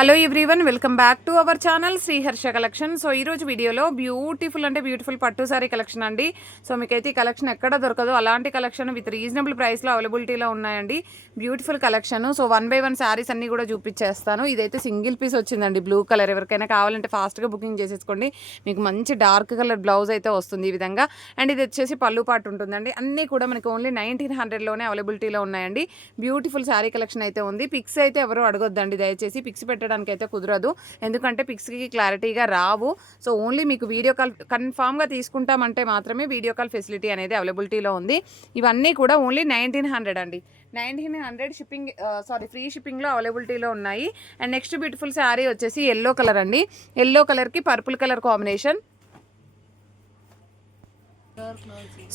Hello everyone, welcome back to our channel Sriharsha collection. So ఈరోజు వీడియోలో beautiful పట్టు sorry collection అండి. సో మీకైతే ఈ కలెక్షన్ ఎక్కడ దొరకదు, అలాంటి కలెక్షన్ విత్ రీజనబుల్ ప్రైస్లో అవైలబిలిటీలో ఉన్నాయండి. Beautiful collection. So 1 by 1 saris అన్నీ కూడా చూపించేస్తాను. ఇదైతే సింగిల్ పీస్ వచ్చిందండి, బ్లూ కలర్. ఎవరికైనా కావాలంటే ఫాస్ట్గా బుకింగ్ చేసేసుకోండి. మీకు మంచి డార్క్ కలర్ బ్లౌజ్ అయితే వస్తుంది ఈ విధంగా. అండ్ ఇది వచ్చేసి పళ్ళు పాటు ఉంటుందండి. అన్నీ కూడా మనకి ఓన్లీ 1900లోనే అవైలబిలిటీలో ఉన్నాయండి. బ్యూటిఫుల్ శారీ కలెక్షన్ అయితే ఉంది. పిక్స్ అయితే ఎవరు అడగొద్దండి దయచేసి, పిక్స్ పెట్టడానికి అయితే కుదరదు, ఎందుకంటే పిక్స్కి క్లారిటీగా రావు. సో ఓన్లీ మీకు వీడియో కాల్ కన్ఫామ్గా తీసుకుంటామంటే మాత్రమే వీడియో కాల్ ఫెసిలిటీ అనేది అవైలబిలిటీలో ఉంది. ఇవన్నీ కూడా ఓన్లీ 1900 అండి. 1900 షిప్పింగ్, ఫ్రీ షిప్పింగ్లో అవైలబిలిటీలో ఉన్నాయి. అండ్ నెక్స్ట్ బ్యూటిఫుల్ శారీ వచ్చేసి ఎల్లో కలర్ అండి. ఎల్లో కలర్కి purple colour combination.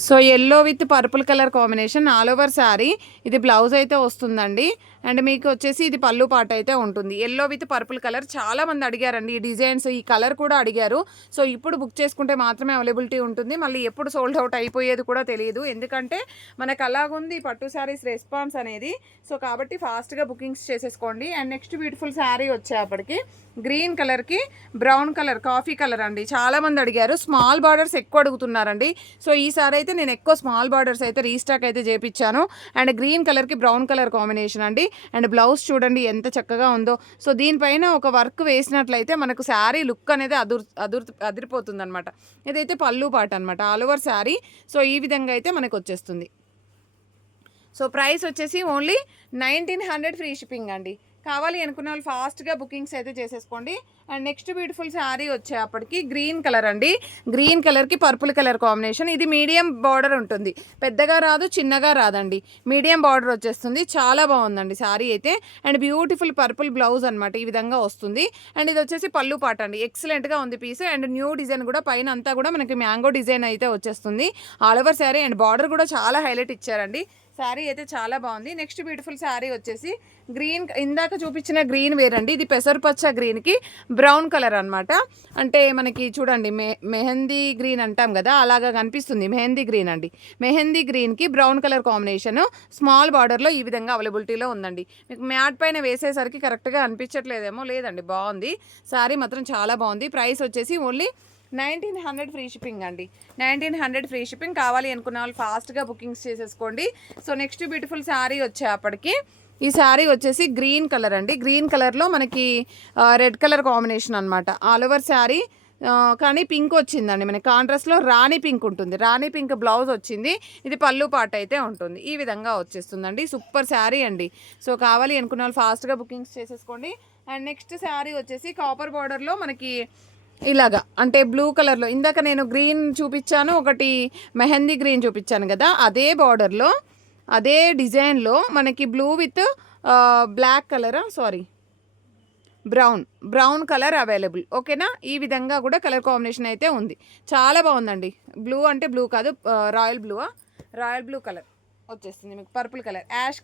So yellow with purple colour combination all over sari. ఇది బ్లౌజ్ అయితే వస్తుందండి. అండ్ మీకు వచ్చేసి ఇది పళ్ళు పాట అయితే ఉంటుంది. ఎల్లో విత్ పర్పుల్ కలర్ చాలా మంది అడిగారండి ఈ డిజైన్స్, ఈ కలర్ కూడా అడిగారు. సో ఇప్పుడు బుక్ చేసుకుంటే మాత్రమే అవైలబిలిటీ ఉంటుంది. మళ్ళీ ఎప్పుడు సోల్డ్ అవుట్ అయిపోయేది కూడా తెలియదు, ఎందుకంటే మనకు అలాగుంది పట్టు శారీస్ రెస్పాన్స్ అనేది. సో కాబట్టి ఫాస్ట్గా బుకింగ్స్ చేసేసుకోండి. అండ్ నెక్స్ట్ బ్యూటిఫుల్ శారీ వచ్చేప్పటికి గ్రీన్ కలర్కి బ్రౌన్ కలర్, కాఫీ కలర్ అండి. చాలామంది అడిగారు, స్మాల్ బార్డర్స్ ఎక్కువ అడుగుతున్నారండి. సో ఈసారి అయితే నేను ఎక్కువ స్మాల్ బార్డర్స్ అయితే రీస్టాక్ అయితే చేపించాను. అండ్ గ్రీన్ కలర్కి బ్రౌన్ కలర్ కాంబినేషన్ అండి. అండ్ బ్లౌజ్ చూడండి ఎంత చక్కగా ఉందో. సో దీనిపైన ఒక వర్క్ వేసినట్లయితే మనకు శారీ లుక్ అనేది అదిరిపోతుంది అనమాట. ఇదైతే పళ్ళు పాట అనమాట, ఆల్ ఓవర్ శారీ. సో ఈ విధంగా అయితే మనకు వచ్చేస్తుంది. సో ప్రైస్ వచ్చేసి ఓన్లీ 1900 ఫ్రీ షిప్పింగ్ అండి. కావాలి అనుకున్న వాళ్ళు ఫాస్ట్గా బుకింగ్స్ అయితే చేసేసుకోండి. అండ్ నెక్స్ట్ బ్యూటిఫుల్ శారీ వచ్చేప్పటికి గ్రీన్ కలర్ అండి. గ్రీన్ కలర్కి పర్పుల్ కలర్ కాంబినేషన్. ఇది మీడియం బార్డర్ ఉంటుంది, పెద్దగా రాదు చిన్నగా రాదండి, మీడియం బార్డర్ వచ్చేస్తుంది. చాలా బాగుందండి శారీ అయితే. అండ్ బ్యూటిఫుల్ పర్పుల్ బ్లౌజ్ అనమాట, ఈ విధంగా వస్తుంది. అండ్ ఇది వచ్చేసి పళ్ళు పాట అండి. ఎక్సలెంట్గా ఉంది పీస్. అండ్ న్యూ డిజైన్ కూడా పైన అంతా కూడా మనకి మ్యాంగో డిజైన్ అయితే వచ్చేస్తుంది all over sari. And border కూడా చాలా హైలైట్ ఇచ్చారండి. శారీ అయితే చాలా బాగుంది. నెక్స్ట్ బ్యూటిఫుల్ శారీ వచ్చేసి గ్రీన్, ఇందాక చూపించిన గ్రీన్ వేరండి. ఇది పెసరపచ్చ గ్రీన్కి బ్రౌన్ కలర్ అనమాట. అంటే మనకి చూడండి మెహందీ గ్రీన్ అంటాం కదా, అలాగా కనిపిస్తుంది. మెహందీ గ్రీన్ అండి. మెహందీ గ్రీన్కి బ్రౌన్ కలర్ కాంబినేషన్ స్మాల్ బార్డర్లో ఈ విధంగా అవైలబిలిటీలో ఉందండి. మీకు మ్యాట్ పైన వేసేసరికి కరెక్ట్గా అనిపించట్లేదేమో, లేదండి బాగుంది శారీ మాత్రం చాలా బాగుంది. ప్రైస్ వచ్చేసి ఓన్లీ 1900 ఫ్రీ షిప్పింగ్ అండి. 1900 ఫ్రీ షిప్పింగ్. కావాలి అనుకున్న వాళ్ళు ఫాస్ట్గా బుకింగ్స్ చేసేసుకోండి. సో నెక్స్ట్ బ్యూటిఫుల్ శారీ వచ్చేప్పటికి ఈ శారీ వచ్చేసి గ్రీన్ కలర్ అండి. గ్రీన్ కలర్లో మనకి రెడ్ కలర్ కాంబినేషన్ అనమాట ఆల్ ఓవర్ శారీ. కానీ పింక్ వచ్చిందండి, మనకి కాంట్రాస్ట్లో రాణి పింక్ ఉంటుంది. రాణి పింక్ బ్లౌజ్ వచ్చింది. ఇది పళ్ళు పాట అయితే ఉంటుంది. ఈ విధంగా వచ్చేస్తుందండి. సూపర్ శారీ అండి. సో కావాలి అనుకున్న వాళ్ళు ఫాస్ట్గా బుకింగ్స్ చేసేసుకోండి. అండ్ నెక్స్ట్ శారీ వచ్చేసి కాపర్ బార్డర్లో మనకి ఇలాగా, అంటే బ్లూ కలర్లో ఇందాక నేను గ్రీన్ చూపించాను, ఒకటి మెహందీ గ్రీన్ చూపించాను కదా, అదే బార్డర్లో అదే డిజైన్లో మనకి blue with black colour, brown colour available. ఓకేనా, ఈ విధంగా కూడా కలర్ కాంబినేషన్ అయితే ఉంది. చాలా బాగుందండి. బ్లూ అంటే బ్లూ కాదు, రాయల్ బ్లూ కలర్ వచ్చేస్తుంది మీకు. Purple colour, ash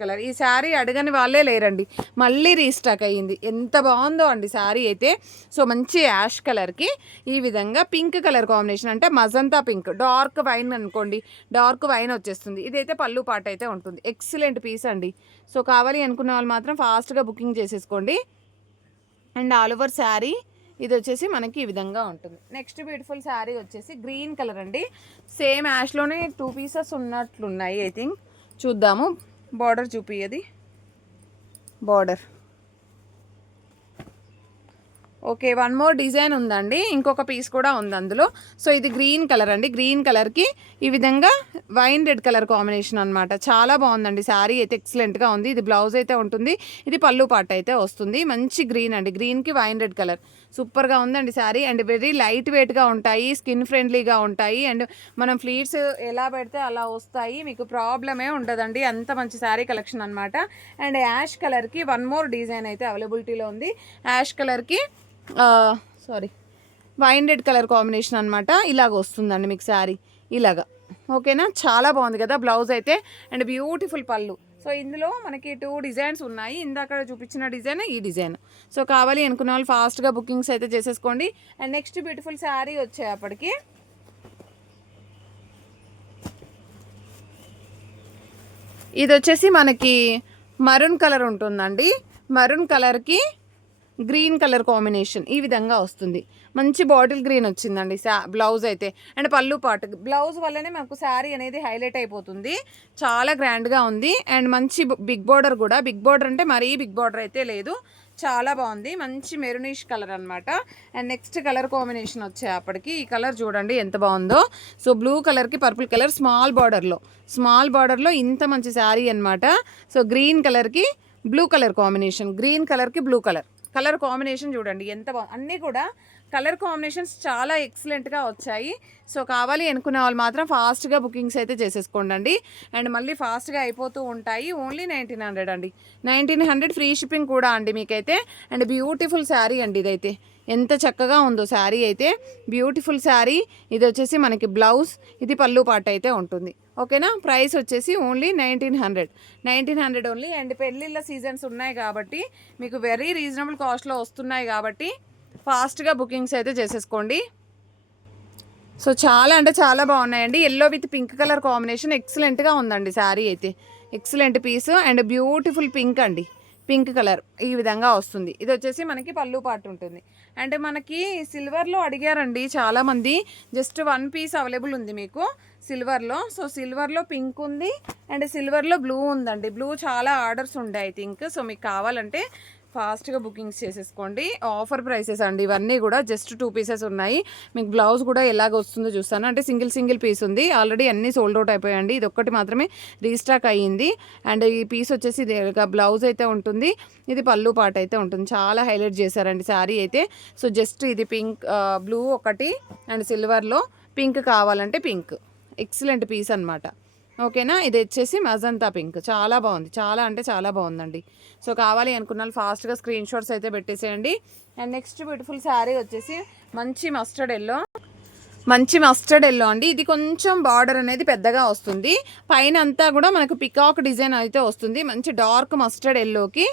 colour. ఈ శారీ అడగని వాళ్ళే లేరండి, మళ్ళీ రీస్టాక్ అయ్యింది. ఎంత బాగుందో అండి శారీ అయితే. సో మంచి యాష్ కలర్కి ఈ విధంగా పింక్ కలర్ కాంబినేషన్, అంటే మజంతా పింక్, డార్క్ వైన్ అనుకోండి, డార్క్ వైన్ వచ్చేస్తుంది. ఇదైతే పళ్ళు పాట అయితే ఉంటుంది. ఎక్సలెంట్ పీస్ అండి. సో కావాలి అనుకున్న వాళ్ళు మాత్రం ఫాస్ట్గా బుకింగ్ చేసేసుకోండి. అండ్ ఆల్ ఓవర్ శారీ ఇది వచ్చేసి మనకి ఈ విధంగా ఉంటుంది. నెక్స్ట్ బ్యూటిఫుల్ శారీ వచ్చేసి గ్రీన్ కలర్ అండి. సేమ్ యాష్లోనే 2 పీసెస్ ఉన్నట్లున్నాయి ఐ థింక్. చూద్దాము, బార్డర్ చూపియది. బార్డర్ ఓకే, 1 మోర్ డిజైన్ ఉందండి, ఇంకొక పీస్ కూడా ఉంది అందులో. సో ఇది గ్రీన్ కలర్ అండి. గ్రీన్ కలర్కి ఈ విధంగా వైన్ రెడ్ కలర్ కాంబినేషన్ అనమాట. చాలా బాగుందండి శారీ అయితే, ఎక్సలెంట్గా ఉంది. ఇది బ్లౌజ్ అయితే ఉంటుంది, ఇది పళ్ళు పాట అయితే వస్తుంది. మంచి గ్రీన్ అండి, గ్రీన్కి వైన్ రెడ్ కలర్. సూపర్గా ఉందండి శారీ. అండ్ వెరీ లైట్ వెయిట్గా ఉంటాయి, స్కిన్ ఫ్రెండ్లీగా ఉంటాయి. అండ్ మనం ఫ్లీట్స్ ఎలా పెడితే అలా వస్తాయి, మీకు ప్రాబ్లమే ఉండదండి. అంత మంచి శారీ కలెక్షన్ అనమాట. అండ్ యాష్ కలర్కి 1 మోర్ డిజైన్ అయితే అవైలబిలిటీలో ఉంది. యాష్ కలర్కి వైన్ రెడ్ కలర్ కాంబినేషన్ అనమాట. ఇలాగ వస్తుందండి మీకు శారీ ఇలాగా. ఓకేనా, చాలా బాగుంది కదా బ్లౌజ్ అయితే. అండ్ బ్యూటిఫుల్ పళ్ళు. సో ఇందులో మనకి 2 డిజైన్స్ ఉన్నాయి, ఇందాక చూపించిన డిజైన్, ఈ డిజైన్. సో కావాలి అనుకున్న వాళ్ళు ఫాస్ట్గా బుకింగ్స్ అయితే చేసేసుకోండి. అండ్ నెక్స్ట్ బ్యూటిఫుల్ శారీ వచ్చేప్పటికి ఇది వచ్చేసి మనకి మరూన్ కలర్ ఉంటుందండి. మరూన్ కలర్కి గ్రీన్ కలర్ కాంబినేషన్ ఈ విధంగా వస్తుంది. మంచి బాటిల్ గ్రీన్ వచ్చిందండి బ్లౌజ్ అయితే. అండ్ పళ్ళు పాటు బ్లౌజ్ వల్లనే మనకు శారీ అనేది హైలైట్ అయిపోతుంది. చాలా గ్రాండ్గా ఉంది. అండ్ మంచి బిగ్ బార్డర్ కూడా, బిగ్ బార్డర్ అంటే మరీ బిగ్ బార్డర్ అయితే లేదు, చాలా బాగుంది. మంచి మెరూనిష్ కలర్ అనమాట. అండ్ నెక్స్ట్ కలర్ కాంబినేషన్ వచ్చేప్పటికి ఈ కలర్ చూడండి ఎంత బాగుందో. సో బ్లూ కలర్కి పర్పుల్ కలర్ స్మాల్ బార్డర్లో ఇంత మంచి శారీ అనమాట. సో గ్రీన్ కలర్కి బ్లూ కలర్ కాంబినేషన్, గ్రీన్ కలర్కి బ్లూ కలర్ కాంబినేషన్ చూడండి ఎంత బాగుంది. అన్నీ కూడా కలర్ కాంబినేషన్స్ చాలా ఎక్సలెంట్గా వచ్చాయి. సో కావాలి అనుకునే వాళ్ళు మాత్రం ఫాస్ట్గా బుకింగ్స్ అయితే చేసేసుకోండి. అండ్ మళ్ళీ ఫాస్ట్గా అయిపోతూ ఉంటాయి. ఓన్లీ 1900 అండి, 1900 ఫ్రీ షిప్పింగ్ కూడా అండి మీకైతే. అండ్ బ్యూటిఫుల్ శారీ అండి ఇదైతే, ఎంత చక్కగా ఉందో శారీ అయితే, బ్యూటిఫుల్ శారీ. ఇది వచ్చేసి మనకి బ్లౌజ్, ఇది పళ్ళు పాట అయితే ఉంటుంది. ఓకేనా. ప్రైస్ వచ్చేసి ఓన్లీ 1900 ఓన్లీ. అండ్ పెళ్ళిళ్ళ సీజన్స్ ఉన్నాయి కాబట్టి మీకు వెరీ రీజనబుల్ కాస్ట్లో వస్తున్నాయి కాబట్టి ఫాస్ట్గా బుకింగ్స్ అయితే చేసేసుకోండి. సో చాలా అంటే చాలా బాగున్నాయండి. Yellow with pink colour combination ఎక్సలెంట్గా ఉందండి శారీ అయితే, excellent piece. And beautiful pink అండి, పింక్ కలర్ ఈ విధంగా వస్తుంది. ఇది వచ్చేసి మనకి పళ్ళు పాటు ఉంటుంది. అండ్ మనకి సిల్వర్లో అడిగారండి చాలామంది, జస్ట్ 1 పీస్ అవైలబుల్ ఉంది మీకు సిల్వర్లో. సో సిల్వర్లో పింక్ ఉంది అండ్ సిల్వర్లో బ్లూ ఉందండి. బ్లూ చాలా ఆర్డర్స్ ఉండే ఐ థింక్. సో మీకు కావాలంటే ఫాస్ట్గా బుకింగ్స్ చేసేసుకోండి. ఆఫర్ ప్రైసెస్ అండి ఇవన్నీ కూడా. జస్ట్ 2 పీసెస్ ఉన్నాయి. మీకు బ్లౌజ్ కూడా ఎలాగ వస్తుందో చూస్తాను. అంటే సింగిల్ పీస్ ఉంది, ఆల్రెడీ అన్నీ సోల్డ్ అవుట్ అయిపోయాయండి. ఇది ఒక్కటి మాత్రమే రీస్టాక్ అయ్యింది. అండ్ ఈ పీస్ వచ్చేసి ఇది బ్లౌజ్ అయితే ఉంటుంది, ఇది పళ్ళు పాట అయితే ఉంటుంది. చాలా హైలైట్ చేశారండి శారీ అయితే. సో జస్ట్ ఇది పింక్, బ్లూ ఒకటి అండ్ సిల్వర్లో పింక్ కావాలంటే పింక్, ఎక్సలెంట్ పీస్ అనమాట. ఓకేనా. ఇది వచ్చేసి మజంతా పింక్, చాలా బాగుంది, చాలా అంటే చాలా బాగుందండి. సో కావాలి అనుకున్న వాళ్ళు ఫాస్ట్గా స్క్రీన్ షాట్స్ అయితే పెట్టేసేయండి. అండ్ నెక్స్ట్ బ్యూటిఫుల్ శారీ వచ్చేసి మంచి మస్టర్డ్ ఎల్లో అండి. ఇది కొంచెం బార్డర్ అనేది పెద్దగా వస్తుంది, పైన అంతా కూడా మనకు పికాక్ డిజైన్ అయితే వస్తుంది. మంచి డార్క్ మస్టర్డ్ ఎల్లోకి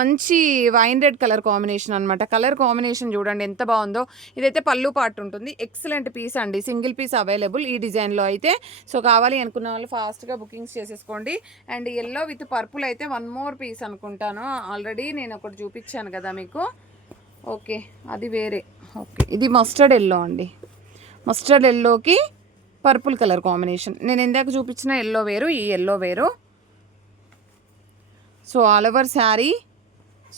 మంచి వైన్ రెడ్ కలర్ కాంబినేషన్ అనమాట. కలర్ కాంబినేషన్ చూడండి ఎంత బాగుందో. ఇదైతే పళ్ళు పాటు ఉంటుంది. ఎక్సలెంట్ పీస్ అండి, సింగిల్ పీస్ అవైలబుల్ ఈ డిజైన్లో అయితే. సో కావాలి అనుకున్న వాళ్ళు ఫాస్ట్గా బుకింగ్స్ చేసేసుకోండి. అండ్ ఎల్లో విత్ పర్పుల్ అయితే 1 మోర్ పీస్ అనుకుంటాను, ఆల్రెడీ నేను ఒకటి చూపించాను కదా మీకు. ఓకే అది వేరే. ఓకే ఇది మస్టర్డ్ ఎల్లో అండి, మస్టర్డ్ ఎల్లోకి పర్పుల్ కలర్ కాంబినేషన్. నేను ఇందాక చూపించిన ఎల్లో వేరు, ఈ ఎల్లో వేరు. So all over sari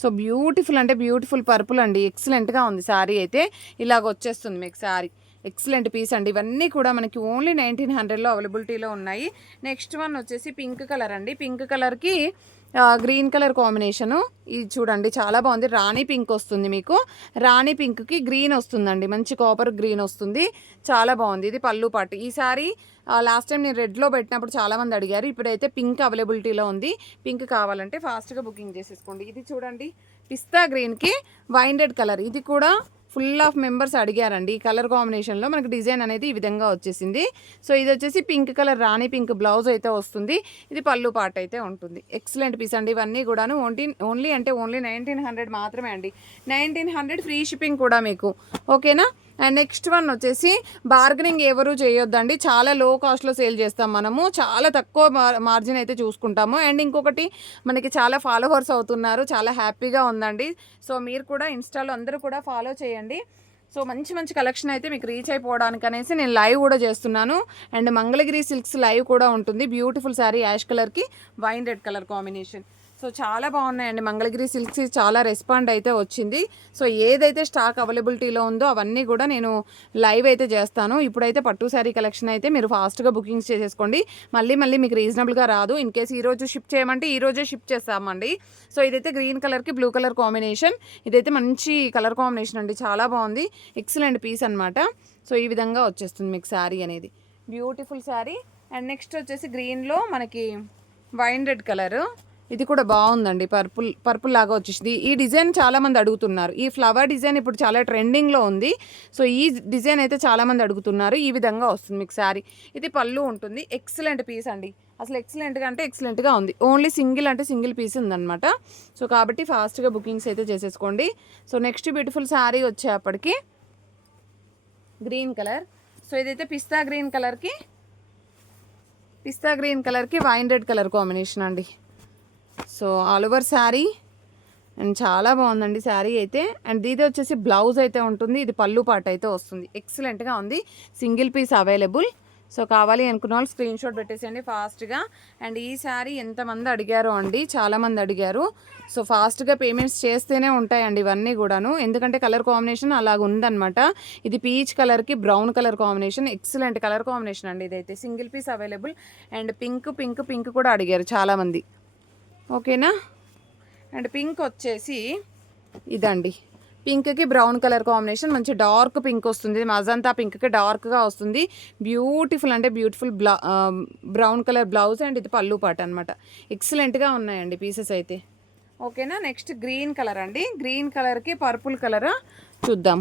so beautiful అంటే బ్యూటిఫుల్ పర్పుల్ అండి, ఎక్సలెంట్గా ఉంది శారీ అయితే. ఇలాగ వచ్చేస్తుంది మీకు శారీ, ఎక్సలెంట్ పీస్ అండి. ఇవన్నీ కూడా మనకి ఓన్లీ 1900లో అవైలబిలిటీలో ఉన్నాయి. నెక్స్ట్ వన్ వచ్చేసి పింక్ కలర్ అండి. పింక్ కలర్కి గ్రీన్ కలర్ కాంబినేషను ఇది చూడండి చాలా బాగుంది. రాణి పింక్ వస్తుంది మీకు, రాణి పింక్కి గ్రీన్ వస్తుందండి, మంచి కాపర్ గ్రీన్ వస్తుంది, చాలా బాగుంది. ఇది పళ్ళు పాటు. ఈ సారీ లాస్ట్ టైం నేను రెడ్లో పెట్టినప్పుడు చాలామంది అడిగారు, ఇప్పుడైతే పింక్ అవైలబిలిటీలో ఉంది. పింక్ కావాలంటే ఫాస్ట్గా బుకింగ్ చేసేసుకోండి. ఇది చూడండి పిస్తా గ్రీన్కి వైన్ రెడ్ కలర్, ఇది కూడా ఫుల్ ఆఫ్ మెంబర్స్ అడిగారండి. ఈ కలర్ కాంబినేషన్లో మనకి డిజైన్ అనేది ఈ విధంగా వచ్చేసింది. సో ఇది వచ్చేసి పింక్ కలర్ రాణి పింక్ బ్లౌజ్ అయితే వస్తుంది, ఇది పళ్ళు పాట అయితే ఉంటుంది. ఎక్సలెంట్ పీస్ అండి ఇవన్నీ కూడాను. ఓన్లీ 1900 మాత్రమే అండి, 1900 ఫ్రీ షిప్పింగ్ కూడా మీకు. ఓకేనా. అండ్ నెక్స్ట్ వన్ వచ్చేసి బార్గెనింగ్ ఎవరు చేయొద్దండి, చాలా లో కాస్ట్లో సేల్ చేస్తాం మనము, చాలా తక్కువ మార్జిన్ అయితే చూసుకుంటాము. అండ్ ఇంకొకటి మనకి చాలా ఫాలోవర్స్ అవుతున్నారు, చాలా హ్యాపీగా ఉందండి. సో మీరు కూడా ఇన్స్టాలో అందరూ కూడా ఫాలో చేయండి. సో మంచి మంచి కలెక్షన్ అయితే మీకు రీచ్ అయిపోవడానికి అనేసి నేను లైవ్ కూడా చేస్తున్నాను. అండ్ మంగళగిరి సిల్క్స్ లైవ్ కూడా ఉంటుంది. బ్యూటిఫుల్ శారీ యాష్ కలర్కి wine red colour combination. So చాలా బాగున్నాయండి మంగళగిరి సిల్క్స్, చాలా రెస్పాండ్ అయితే వచ్చింది. సో ఏదైతే స్టాక్ అవైలబిలిటీలో ఉందో అవన్నీ కూడా నేను లైవ్ అయితే చేస్తాను. ఇప్పుడైతే పట్టు శారీ కలెక్షన్ అయితే మీరు ఫాస్ట్గా బుకింగ్స్ చేసేసుకోండి. మళ్ళీ మీకు రీజనబుల్గా రాదు. ఇన్ కేసు ఈరోజు షిప్ చేయమంటే ఈరోజే షిప్ చేస్తామండి. సో ఇదైతే గ్రీన్ కలర్కి బ్లూ కలర్ కాంబినేషన్, ఇదైతే మంచి కలర్ కాంబినేషన్ అండి, చాలా బాగుంది, ఎక్సలెంట్ పీస్ అనమాట. సో ఈ విధంగా వచ్చేస్తుంది మీకు శారీ అనేది, బ్యూటిఫుల్ శారీ. అండ్ నెక్స్ట్ వచ్చేసి గ్రీన్లో మనకి వైన్ రెడ్ కలరు, ఇది కూడా బాగుందండి, పర్పుల్ లాగా వచ్చేసింది. ఈ డిజైన్ చాలామంది అడుగుతున్నారు, ఈ ఫ్లవర్ డిజైన్ ఇప్పుడు చాలా ట్రెండింగ్లో ఉంది. సో ఈ డిజైన్ అయితే చాలామంది అడుగుతున్నారు. ఈ విధంగా వస్తుంది మీకు శారీ, ఇది పళ్ళు ఉంటుంది. ఎక్సలెంట్ పీస్ అండి, అసలు ఎక్సలెంట్గా అంటే ఎక్సలెంట్గా ఉంది. ఓన్లీ సింగిల్ పీస్ ఉందన్నమాట. సో కాబట్టి ఫాస్ట్గా బుకింగ్స్ అయితే చేసేసుకోండి. సో నెక్స్ట్ బ్యూటిఫుల్ శారీ వచ్చేప్పటికి గ్రీన్ కలర్. సో ఇదైతే పిస్తా గ్రీన్ కలర్కి వైన్ రెడ్ కలర్ కాంబినేషన్ అండి. So all over sari and చాలా బాగుందండి శారీ అయితే. అండ్ ఇది వచ్చేసి బ్లౌజ్ అయితే ఉంటుంది, ఇది పళ్ళు పాట అయితే వస్తుంది. ఎక్సలెంట్గా ఉంది, సింగిల్ పీస్ అవైలబుల్. సో కావాలి అనుకున్న వాళ్ళు స్క్రీన్ షాట్ పెట్టేసేయండి ఫాస్ట్గా. అండ్ ఈ శారీ ఎంతమంది అడిగారో అండి, చాలామంది అడిగారు. సో ఫాస్ట్గా పేమెంట్స్ చేస్తేనే ఉంటాయండి ఇవన్నీ కూడాను, ఎందుకంటే కలర్ కాంబినేషన్ అలాగ ఉందన్నమాట. ఇది పీచ్ కలర్కి brown colour combination, excellent colour combination అండి ఇదైతే. Single piece available. And pink కూడా అడిగారు చాలామంది, ఓకేనా. అండ్ పింక్ వచ్చేసి ఇదండి, పింక్కి బ్రౌన్ కలర్ కాంబినేషన్, మంచి డార్క్ పింక్ వస్తుంది. మజంతా పింక్కి డార్క్గా వస్తుంది. బ్యూటిఫుల్ అంటే beautiful brown colour blouse and ఇది పళ్ళు పాట అనమాట. ఎక్సలెంట్గా ఉన్నాయండి పీసెస్ అయితే, ఓకేనా. నెక్స్ట్ గ్రీన్ కలర్ అండి, గ్రీన్ కలర్కి పర్పుల్ కలర్ చూద్దాం.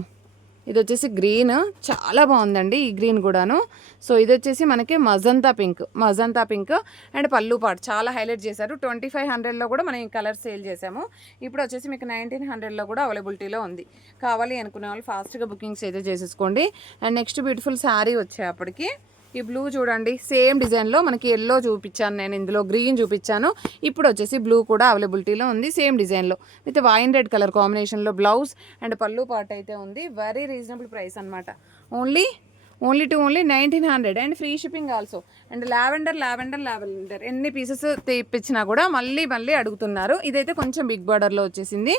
ఇది వచ్చేసి గ్రీన్, చాలా బాగుందండి ఈ గ్రీన్ కూడాను. సో ఇది వచ్చేసి మనకి మజంతా పింక్ అండ్ పళ్ళు పాట్ చాలా హైలైట్ చేశారు. 2500లో కూడా మనం ఈ కలర్ సేల్ చేసాము. ఇప్పుడు వచ్చేసి మీకు 1900లో కూడా అవైలబిలిటీలో ఉంది. కావాలి అనుకునే వాళ్ళు ఫాస్ట్గా బుకింగ్స్ అయితే చేసేసుకోండి. అండ్ నెక్స్ట్ బ్యూటిఫుల్ శారీ వచ్చేప్పటికి ఈ బ్లూ చూడండి, సేమ్ డిజైన్లో మనకి ఎల్లో చూపించాను నేను, ఇందులో గ్రీన్ చూపించాను. ఇప్పుడు వచ్చేసి బ్లూ కూడా అవైలబిలిటీలో ఉంది, సేమ్ డిజైన్లో విత్ వైన్ రెడ్ కలర్ కాంబినేషన్లో బ్లౌజ్ అండ్ పళ్ళు పార్ట్ అయితే ఉంది. వెరీ రీజనబుల్ ప్రైస్ అనమాట. Only 1900 and free shipping also. And lavender ఎన్ని పీసెస్ తెప్పించినా కూడా మళ్ళీ అడుగుతున్నారు. ఇదైతే కొంచెం బిగ్ బార్డర్లో వచ్చేసింది.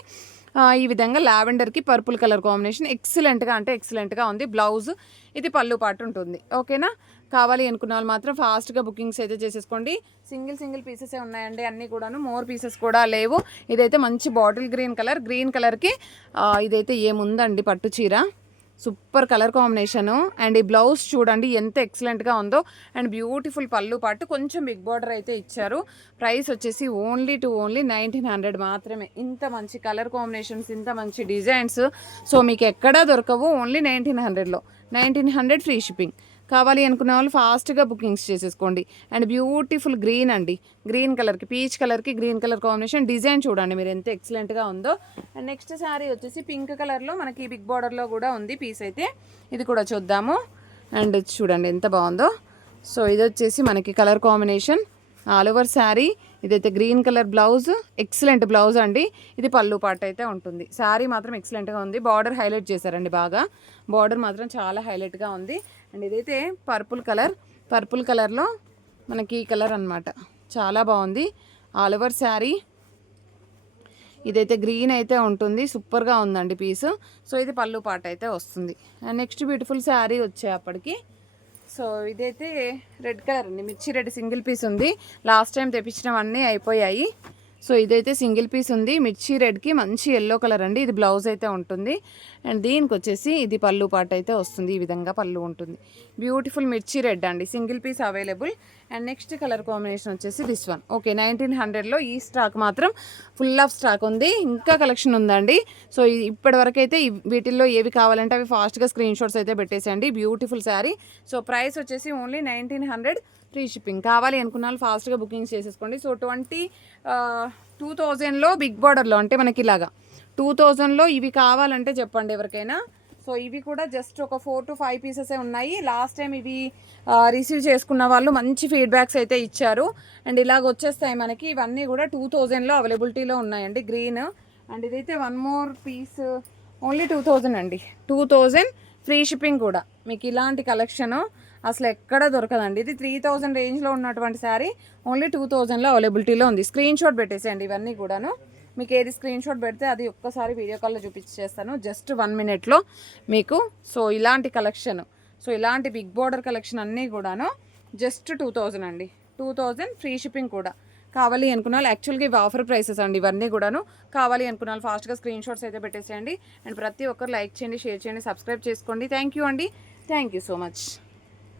ఈ విధంగా లావెండర్కి పర్పుల్ కలర్ కాంబినేషన్ ఎక్సలెంట్గా ఉంది. బ్లౌజ్ ఇది పళ్ళు పాటు ఉంటుంది, ఓకేనా. కావాలి అనుకున్న వాళ్ళు మాత్రం ఫాస్ట్గా బుకింగ్స్ అయితే చేసేసుకోండి. సింగిల్ పీసెసే ఉన్నాయండి అన్నీ కూడాను, మోర్ పీసెస్ కూడా లేవు. ఇదైతే మంచి బాటిల్ గ్రీన్ కలర్కి ఇదైతే ఏముందండి పట్టు చీర, సూపర్ కలర్ కాంబినేషను. అండ్ ఈ బ్లౌజ్ చూడండి ఎంత ఎక్సలెంట్గా ఉందో. అండ్ బ్యూటిఫుల్ పళ్ళు పాటు, కొంచెం బిగ్ బార్డర్ అయితే ఇచ్చారు. ప్రైస్ వచ్చేసి ఓన్లీ 1900 మాత్రమే. ఇంత మంచి కలర్ కాంబినేషన్స్, ఇంత మంచి డిజైన్స్ సో మీకు ఎక్కడా దొరకవు. Only 1900 free shipping. కావాలి అనుకునే వాళ్ళు ఫాస్ట్గా బుకింగ్స్ చేసేసుకోండి. అండ్ బ్యూటిఫుల్ గ్రీన్ అండి, గ్రీన్ కలర్కి పీచ్ కలర్కి గ్రీన్ కలర్ కాంబినేషన్. డిజైన్ చూడండి మీరు ఎంత ఎక్సలెంట్గా ఉందో. అండ్ నెక్స్ట్ శారీ వచ్చేసి పింక్ కలర్లో మనకి బిగ్ బార్డర్లో కూడా ఉంది పీస్ అయితే, ఇది కూడా చూద్దాము. అండ్ చూడండి ఎంత బాగుందో. సో ఇది వచ్చేసి మనకి colour combination all over sari. ఇదైతే green colour blouse, excellent blouse అండి. ఇది పళ్ళు పాట అయితే ఉంటుంది. శారీ మాత్రం ఎక్సలెంట్గా ఉంది. బార్డర్ హైలైట్ చేశారండి బాగా, బార్డర్ మాత్రం చాలా హైలైట్గా ఉంది. అండ్ ఇదైతే పర్పుల్ కలర్లో మనకి ఈ కలర్ అనమాట, చాలా బాగుంది. ఆల్ ఓవర్ శారీ ఇదైతే గ్రీన్ అయితే ఉంటుంది, సూపర్గా ఉందండి పీస్. సో ఇది పళ్ళు పాట అయితే వస్తుంది. అండ్ నెక్స్ట్ బ్యూటిఫుల్ శారీ వచ్చేప్పటికి సో ఇదైతే రెడ్ కలర్ అండి, మిర్చి రెడ్ సింగిల్ పీస్ ఉంది. లాస్ట్ టైం తెప్పించినవన్నీ అయిపోయాయి. సో ఇదైతే సింగిల్ పీస్ ఉంది, మిర్చి రెడ్కి మంచి ఎల్లో కలర్ అండి. ఇది బ్లౌజ్ అయితే ఉంటుంది. అండ్ దీనికి వచ్చేసి ఇది పళ్ళు పాట అయితే వస్తుంది, ఈ విధంగా పళ్ళు ఉంటుంది. బ్యూటిఫుల్ మిర్చి రెడ్ అండి, single piece available. And next colour combination వచ్చేసి దిస్ వన్. ఓకే 1900లో ఈ స్టాక్ మాత్రం ఫుల్ ఆఫ్ స్టాక్ ఉంది, ఇంకా కలెక్షన్ ఉందండి. సో ఇప్పటి వరకు అయితే వీటిల్లో ఏవి కావాలంటే అవి ఫాస్ట్గా స్క్రీన్ షాట్స్ అయితే పెట్టేసేయండి. బ్యూటిఫుల్ శారీ. సో ప్రైస్ వచ్చేసి ఓన్లీ 1900 ఫ్రీ షిప్పింగ్. కావాలి అనుకున్న వాళ్ళు ఫాస్ట్గా బుకింగ్ చేసేసుకోండి. సో 2000లో బిగ్ బార్డర్లో అంటే మనకి ఇలాగా 2000లో ఇవి కావాలంటే చెప్పండి ఎవరికైనా. సో ఇవి కూడా జస్ట్ ఒక 4 to 5 పీసెసే ఉన్నాయి. లాస్ట్ టైం ఇవి రిసీవ్ చేసుకున్న వాళ్ళు మంచి ఫీడ్బ్యాక్స్ అయితే ఇచ్చారు. అండ్ ఇలాగ వచ్చేస్తాయి మనకి. ఇవన్నీ కూడా 2000లో అవైలబిలిటీలో ఉన్నాయండి గ్రీన్. అండ్ ఇదైతే వన్ మోర్ పీస్ ఓన్లీ 2000 అండి, 2000 ఫ్రీ షిప్పింగ్ కూడా. మీకు ఇలాంటి కలెక్షను అసలు ఎక్కడ దొరకదండి. ఇది 3000 రేంజ్లో ఉన్నటువంటి శారీ ఓన్లీ 2000లో అవైలబిలిటీలో ఉంది. స్క్రీన్ షాట్ పెట్టేసేయండి ఇవన్నీ కూడాను. మీకు ఏది స్క్రీన్ షాట్ పెడితే అది ఒక్కసారి వీడియో కాల్లో చూపించేస్తాను జస్ట్ 1 minute మీకు. సో ఇలాంటి కలెక్షన్, సో ఇలాంటి బిగ్ బార్డర్ కలెక్షన్ అన్నీ కూడాను జస్ట్ 2000 అండి, 2000 ఫ్రీ షిప్పింగ్ కూడా. కావాలి అనుకున్న వాళ్ళు యాక్చువల్గా ఇవి ఆఫర్ ప్రైసెస్ అండి ఇవన్నీ కూడాను. కావాలి అనుకున్న వాళ్ళు ఫాస్ట్గా స్క్రీన్ షాట్స్ అయితే పెట్టేసేయండి. అండ్ ప్రతి ఒక్కరు లైక్ చేయండి, షేర్ చేయండి, సబ్స్క్రైబ్ చేసుకోండి. థ్యాంక్ యూ అండి, థ్యాంక్ యూ సో మచ్.